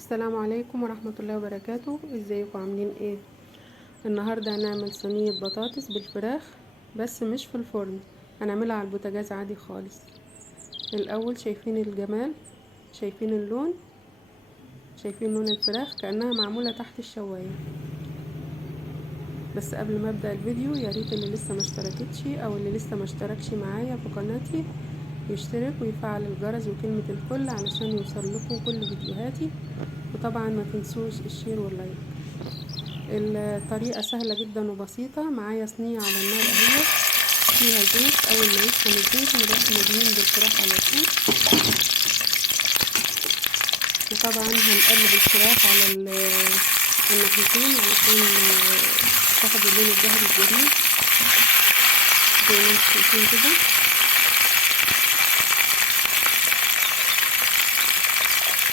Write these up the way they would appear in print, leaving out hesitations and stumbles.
السلام عليكم ورحمة الله وبركاته. ازيكم عاملين ايه؟ النهاردة هنعمل صينية بطاطس بالفراخ، بس مش في الفرن، هنعملها على البوتاجاز عادي خالص. الاول شايفين الجمال، شايفين اللون، شايفين لون الفراخ كأنها معمولة تحت الشواية. بس قبل ما ابدأ الفيديو ياريت اللي لسه ما اشتركتش او اللي لسه ما اشتركش معايا في قناتي يشترك ويفعل الجرس وكلمة الكل علشان يوصل لكم كل فيديوهاتي. وطبعا ما تنسوش الشير واللايك. الطريقة سهلة جدا وبسيطة. معايا صينية على النار اهي فيها زيت. اول ما يسخن الزيت نروح مدهين بالفراخ على طول، وطبعا هنقلب الفراخ على الناحيتين علشان تاخد اللون الذهبي الجميل زي ما انتم شايفين كده.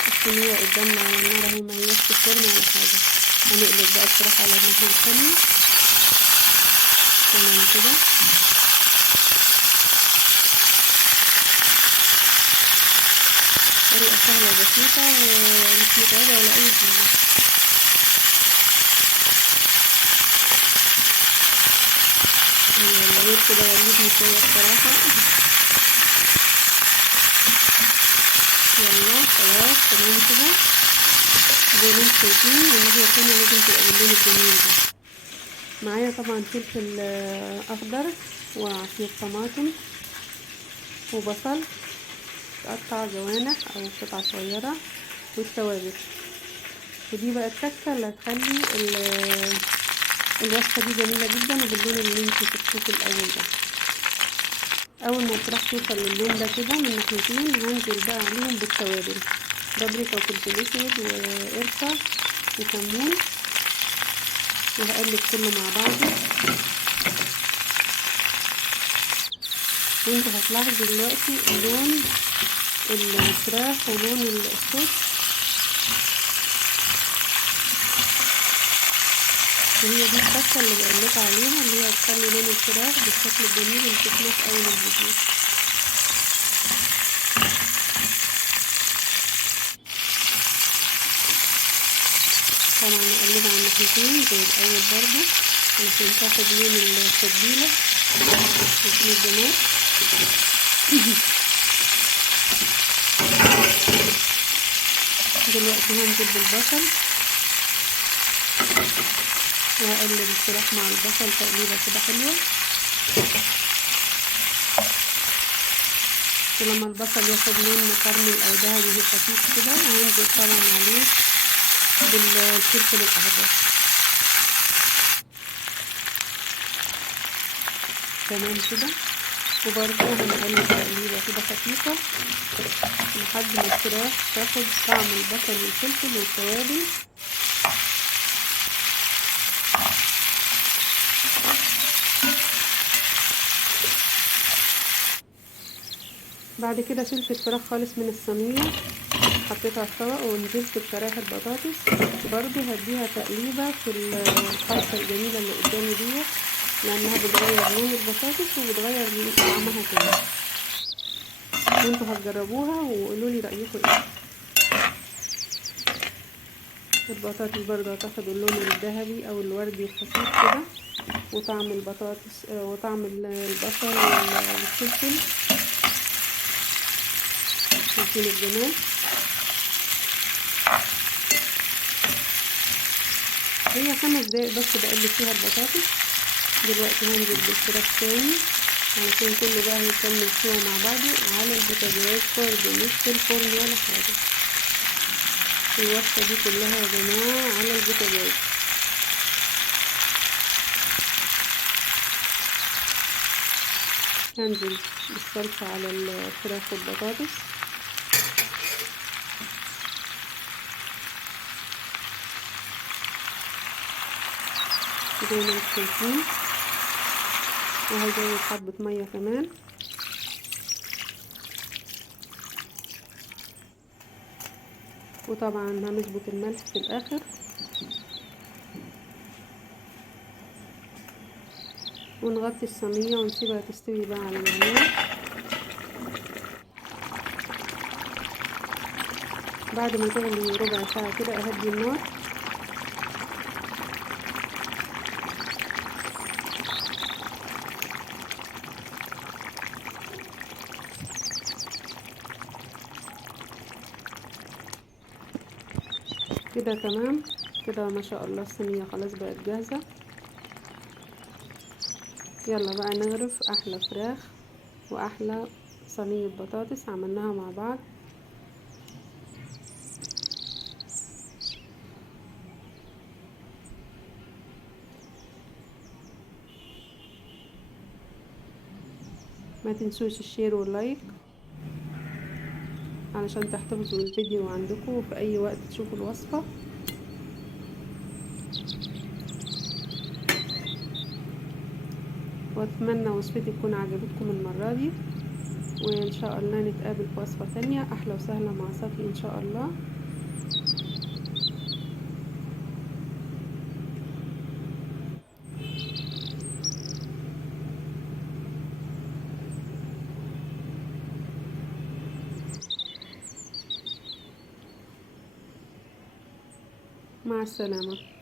الصينية قدامنا على النار اهي، ما هياش في الفرن ولا حاجة. هنقلب بقى الفراخ على الناحية التانية تمام كده. طريقة سهلة وبسيطة ومش متعبة ولا أي حاجة. الزيت كده غليتني شوية بصراحة. يلا خلاص تمام كده زي ما انتم شايفين. الناحية التانية لازم تبقى باللون الجميل ده. معايا طبعا فلفل أخضر وعصير طماطم وبصل تقطع جوانح أو قطع صغيرة والتوابل. ودي بقى التكة اللي هتخلي الوصفة دي جميلة جدا وباللون اللي انتوا شفتوه في الأول ده. أول ما الفراخ توصل للون ده كده من ناحيتين هنزل بقى عليهم بالتوابل، بابريكا وفلفل اسود وقرفة وكمون، وهقلب كله مع بعضه. وانتوا هتلاحظوا دلوقتي لون الفراخ ولون الصوص، وهي دي التكة اللي بقولك عليها اللي هي هتخلي لون الفراخ بالشكل الجميل اللي شفناه في أول الفيديو. طبعا نقلبها على الناحيتين زي الأول برضو علشان تاخد لون التتبيلة وشوفين الجمال. دلوقتي هنزل بالبصل وهقلب الفراخ مع البصل تقليبة كده حلوة. ولما البصل ياخد لون مكرمل أو ذهبي خفيف كده هنزل طبعا عليه بالفلفل الأخضر. تمام كده. وبرضه هنقلب تقليبة كده خفيفة لحد ما الفراخ تاخد طعم البصل والفلفل والتوابل. بعد كده شلت الفراخ خالص من الصينية، حطيتها في طبق ونزلت بفراخ البطاطس برضو هديها تقليبة في الخلطة الجميلة اللي قدامي دي، لانها بتغير لون البطاطس وبتغير طعمها كمان. وانتوا هتجربوها وقولوا لي رايكم ايه. البطاطس برضو هتاخد اللون الذهبي او الوردي الخفيف كده، وطعم البطاطس وطعم البصل والفلفل. شايفين الجمال. هي 5 دقايق بس بقلب فيها البطاطس. دلوقتي هنزل بالفراخ تاني علشان كله بقى هيكمل سوا مع بعضه على البوتاجاز برضه مش في الفرن ولا حاجة. الوصفة دي كلها يا جماعة على البوتاجاز. هنزل بالصلصة على الفراخ والبطاطس زي ما انتم شايفين، وهزود حبة مية كمان. وطبعا هنظبط الملح في الاخر، ونغطي الصينية ونسيبها تستوي بقى على النار. بعد ما تغلي ربع ساعة كده اهدي النار. كده تمام كده ما شاء الله، الصينية خلاص بقت جاهزة. يلا بقى نغرف احلى فراخ واحلى صينية بطاطس عملناها مع بعض. ما تنسوش الشير واللايك علشان تحتفظوا بالفيديو عندكم وفي اي وقت تشوفوا الوصفة. واتمنى وصفتي تكون عجبتكم المرة دي، وان شاء الله نتقابل في وصفة تانية. احلى وسهلة مع صفي ان شاء الله. مع السلامة.